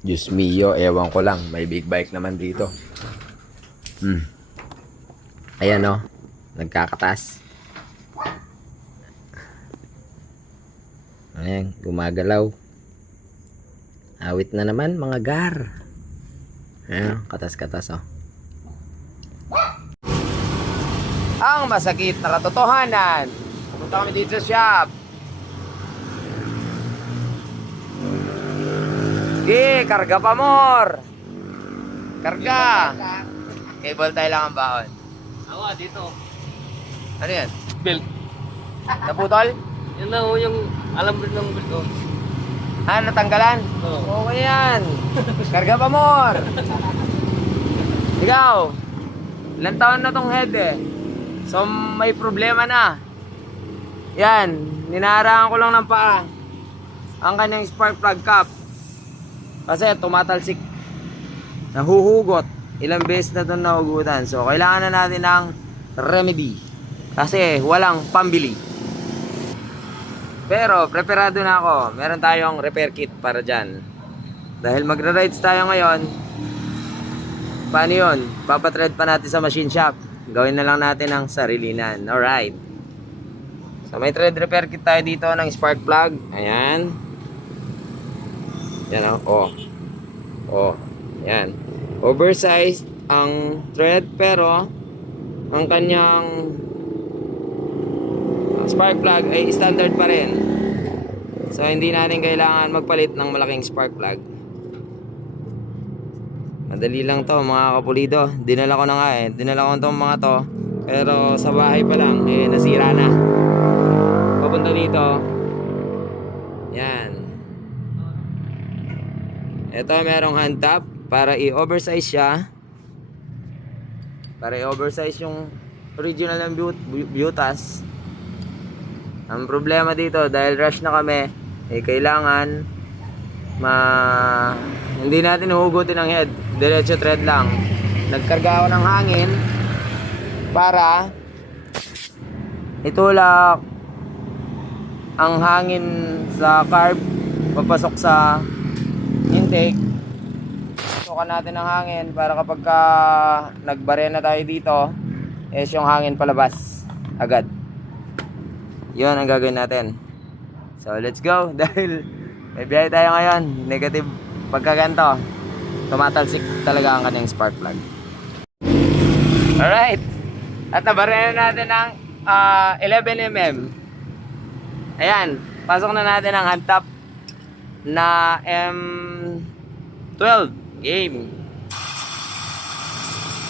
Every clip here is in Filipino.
Diyos mio, ewan ko lang. May big bike naman dito. Hmm. Ayan o. Nagkakatas. Ayan, gumagalaw. Awit na naman, mga gar. Ayan, katas-katas oh. Ang masakit na katotohanan. Punta kami dito sa shop. Sige, karga pa more. Karga. Cable tayo lang ang baon. Awa, dito. Ano yan? Belt. Naputol? Yan na ho yung alam rin ng belt ko. Ah, natanggalan? Oo. Okay yan. Karga pa more. Ikaw, ilang taon na tong head eh. So, may problema na. Yan, ninarahan ko lang ng paa. Ang kanyang spark plug cap. Kasi tumatalsik. Nahuhugot. Ilang beses na itong nahugutan. So, kailangan na natin ng remedy. Kasi walang pambili. Pero, preparado na ako. Meron tayong repair kit para dyan. Dahil magra-rides tayo ngayon, paano yun? Papatread pa natin sa machine shop. Gawin na lang natin ang sarilinan. Alright. So, may thread repair kit tayo dito ng spark plug. Ayan. Yan o. Oh. Oh. Yan. Oversized ang thread pero ang kanyang spark plug ay standard pa rin. So hindi natin kailangan magpalit ng malaking spark plug. Madali lang to mga kapulido. Dinala ko na nga eh. Dinala ko itong mga to. Pero sa bahay pa lang eh nasira na. Papunta dito. Yan. Ito merong hand tap para i-oversize siya. Para i-oversize yung original ng but- bu- butas. Ang problema dito dahil rush na kami, eh kailangan ma hindi natin huhugutin ng head. Diretso thread lang. Nagkarga ako ng hangin para itulak ang hangin sa carb papasok sa intake. Sukan natin ng hangin para kapag ka nagbare na tayo dito, is yung hangin palabas agad. Yun ang gagawin natin. So, let's go. Dahil may biyahe tayo ngayon. Negative pagkaganto. Tumatalsik talaga ang kanyang spark plug. Alright. At nabarena natin ng ah, 11mm. Ayan. Pasok na natin ang hand tap na M12 game.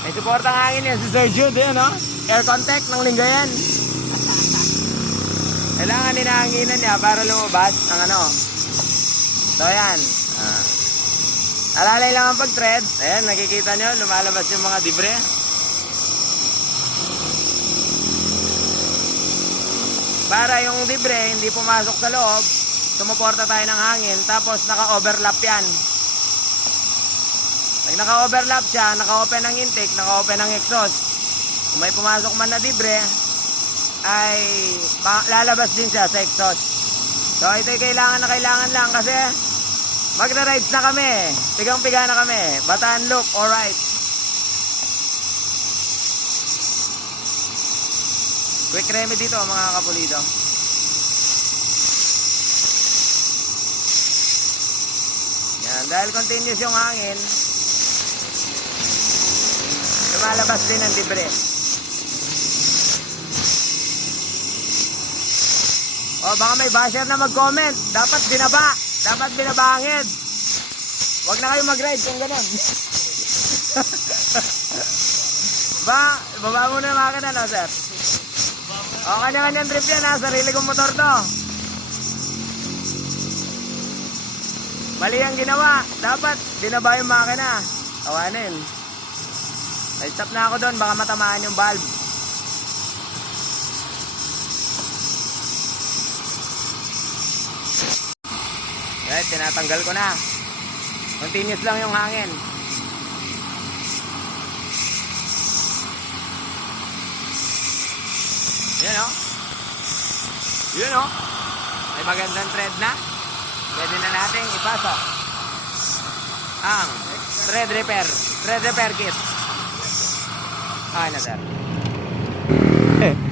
May support ang hangin yan si Sir Jude. Yan, no? Air contact ng linggayan. Kailangan ninahanginan niya para lumabas ang ano. So, ayan. Ah. Alalay lang ang pag-thread. Ayan, nakikita nyo, lumalabas yung mga dibre. Para yung dibre hindi pumasok sa loob, sumuporta tayo ng hangin, tapos naka-overlap yan. Pag naka-overlap siya, naka-open ang intake, naka-open ang exhaust. Kung may pumasok man na dibre, ay lalabas din siya sa exhaust. So ito'y kailangan na kailangan lang kasi magra-rides na kami. Pigang-piga na kami. Bataan look, alright. Quick remedy dito mga kapulido. Yan, dahil continuous yung hangin, lumalabas din ang libre. O baka may basher na mag-comment. Dapat binaba. Dapat binaba ang head. Huwag na kayo mag-ride kung ganun. ba, baba mo na yung makina, no, sir? O, kanya-kanyang trip yan, ha? Sarili kong motor to. Mali ang ginawa. Dapat, binaba yung makina. Awanin. May stop na ako doon. Baka matamaan yung valve. Right, tinatanggal ko na. Continuous lang yung hangin. Yan o. Yun o. May magandang thread na. Pwede na natin ipasok. ang thread repair. Thread repair kit. Okay na, sir.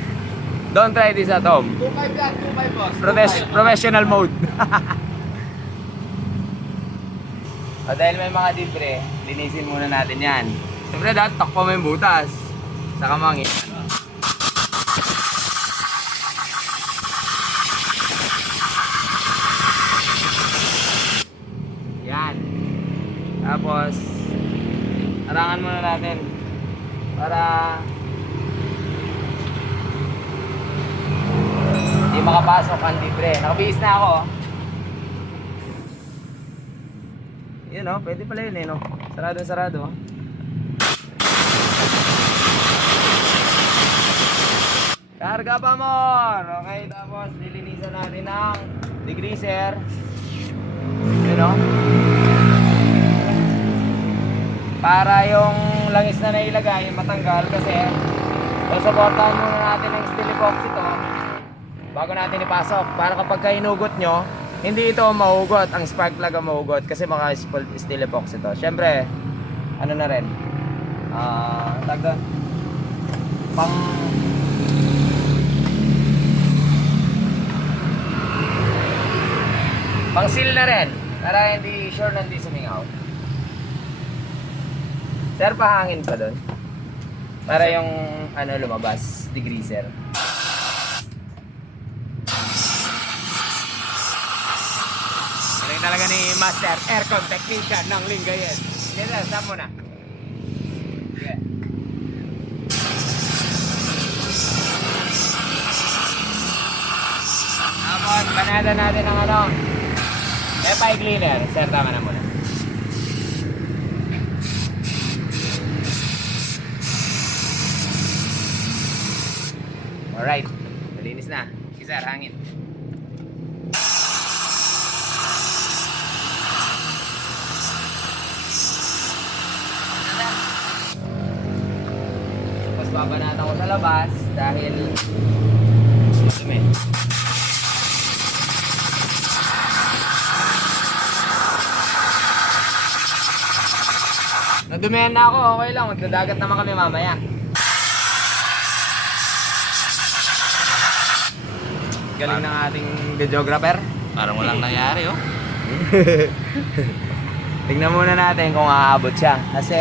Don't try this at home. 2.5 yan, 2.5 boss. Protes- professional mode. o dahil may mga libre, linisin muna natin yan. Siyempre dapat takpo mo yung butas. Saka mangin. Yan. Tapos, arangan muna natin para Hindi makapasok ang libre. Nakabihis na ako. Yun oh, pwede pala yun eh no. Sarado sarado. Karga pa more! Okay, tapos lilinisan natin ng degreaser. Yun oh. Para yung langis na nailagay matanggal kasi susuportahan muna natin ng steel epoxy to bago natin ipasok. Para kapag ka inugot nyo hindi ito mahugot ang spark plug ang mahugot kasi mga spl- steel epoxy to. Syempre ano na rin? Ah tag doon, pang pang seal na rin. Para hindi sure na hindi sumingaw sir pahangin pa doon para yung ano lumabas degreaser Galing talaga ni Master Aircon Technician ng Lingayen. Sige, stop muna. Sige. Tapos, banada natin ang ano. FI cleaner. Sir, tama na muna. Alright. Malinis na. Sir, hangin. Tapos babanatan ko sa labas dahil madumi. Nadumihan na ako, okay lang. Magdadagat naman kami mamaya. Galing ng ating videographer. Parang walang nangyari, oh. Tingnan muna natin kung aabot siya. Kasi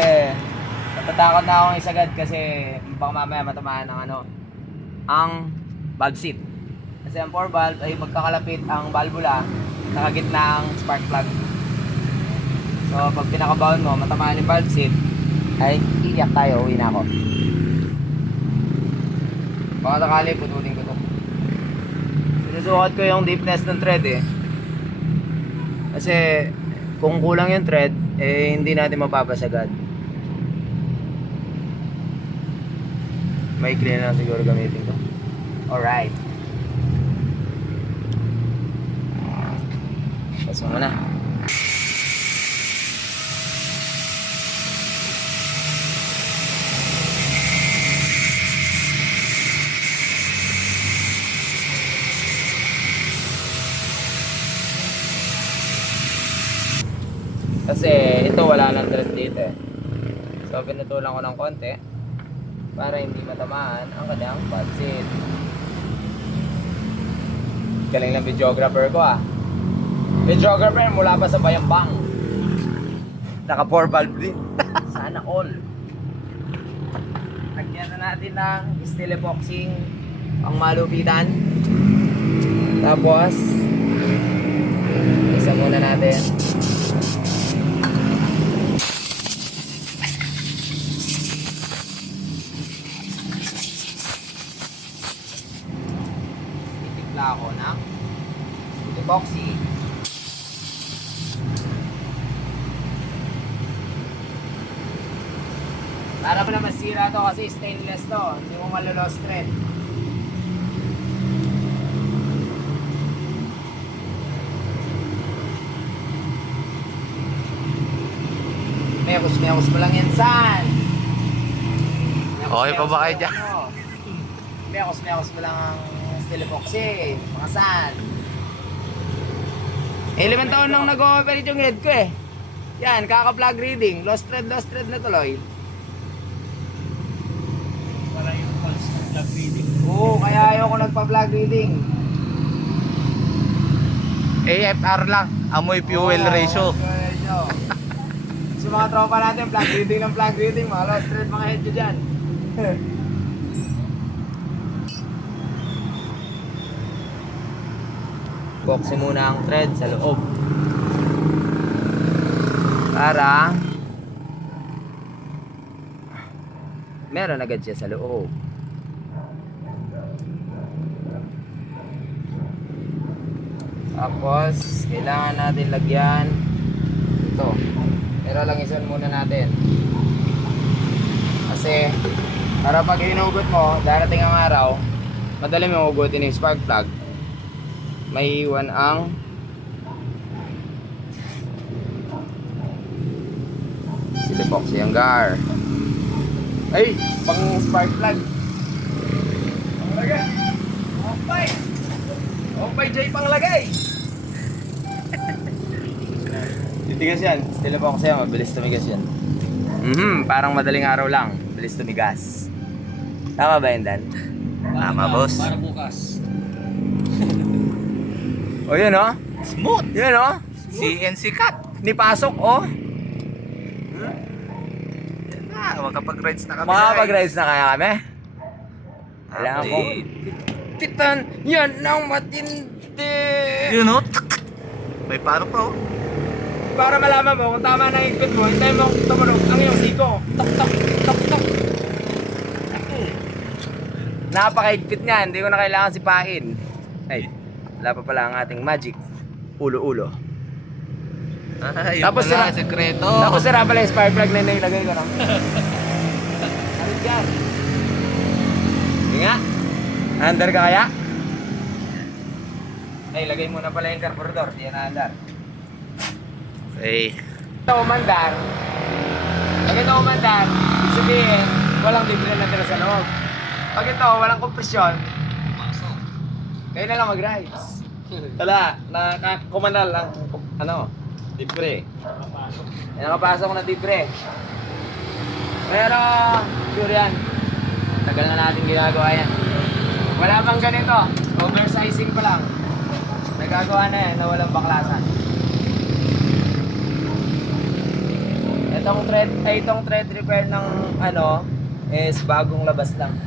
natatakot na akong isagad kasi baka mamaya matamaan ng ano, ang valve seat. Kasi ang 4 valve ay magkakalapit ang valvula sa gitna ang spark plug. So pag pinakabaon mo, matamaan yung valve seat, ay iiyak tayo, uwi na ako. Baka sakali, putulin ko to. Sinusukat ko yung deepness ng thread eh. Kasi kung kulang yung thread, eh hindi natin mapapasagad. May clean na siguro gamitin ko. Alright. Pasok mo na. Kasi ito wala nang thread dito eh. So pinutulan ko ng konti para hindi matamaan ang kanyang pansit. Galing ng videographer ko ah. Videographer mula pa sa Bayambang. Naka 4 valve din. Sana all. Lagyan na natin ng steel epoxy ang malupitan. Tapos isa muna natin. Titimpla ako ng epoxy. Para mo na masira to kasi stainless to. Hindi mo malulos thread. Mekos-mekos mo lang yan, san? Okay pa ba kayo dyan? Mekos-mekos mo lang ang steel epoxy. Mga san? Limang taon nang nag-ooperate yung head ko eh. Yan, kaka-plug reading. Lost thread, lost thread na tuloy. Para yung pulse ng plug reading. Oo, kaya ayoko nagpa-plug reading. AFR lang. Amoy fuel Oo, ratio. fuel ratio. Sa mga tropa natin, plug reading ng plug reading, mga lost thread mga head nyo dyan. Buksin muna ang thread sa loob. Para meron agad siya sa loob. Tapos, kailangan natin lagyan ito. Pero lang isun muna natin. Kasi, para pag hinugot mo, darating ang araw, madali mo hugutin yung spark plug. May iwan ang silipoxy hanggar. Ay, pang spark plug. Panglagay. Opay. Opay J panglagay. Titigas yan. Ako sa'yo, mabilis tumigas yan. Mhm, parang madaling araw lang. Bilis tumigas. Tama ba yun, Dan? Tama, boss. Para bukas. O oh. Smooth. Yun, oh. CNC cut. Ni pasok, oh. Yan na, makapag-rides na kami. Makakapag-rides na kaya kami. Kailangan ko. Titan, yan ang matindi. Yun o. May paro pa oh. Para malaman mo kung tama na ikot mo, hintay mo tumunog ang iyong siko. Tok, tok, tok, tok. Napakaigpit niya, hindi ko na kailangan sipain. Ay, wala pa pala ang ating magic. Ulo-ulo. Ah, yun Tapos pala, sira- sekreto. Tapos sira pala yung spark plug na nilagay ko, no? Alit yan. Sige nga. Under ka kaya? Ay, lagay mo na pala yung carburetor. Di yan na-under. Okay. Ito umandar. Pag ito umandar, ibig sabihin, walang libre na tira sa loob. Pag ito, walang kompresyon, kayo na lang mag-rides. Wala, nakakumandal lang, ano, libre. May nakapasok na libre. Pero, sure yan. Tagal na natin ginagawa yan. Wala bang ganito, oversizing pa lang. Nagagawa na yan na walang baklasan. Itong thread, ay itong thread repair ng ano is bagong labas lang.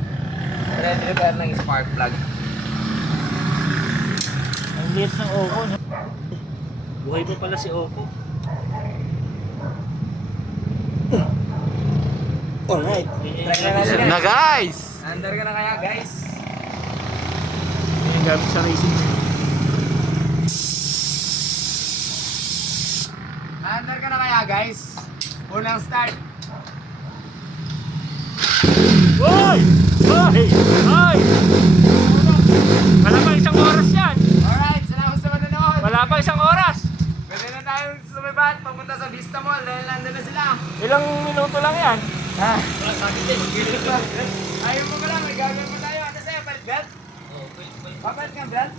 Thread repair ng spark plug. Ang liit ng Oko, no? Buhay pa pala si Oko. Alright. Try na natin yan. na guys. Under ka na kaya guys? Yung gamit sa racing. Under ka na kaya guys? Unang start. Hoy! Hoy! Hoy! Wala pa isang oras yan! Alright, salamat sa manonood. Wala pa isang oras! Pwede na tayong sumibat papunta sa Vista Mall dahil nandun na sila. Ilang minuto lang yan? Ha? Ayaw mo pala, may gagawin mo tayo. Ano sa'yo, palit belt? Papalit ka belt?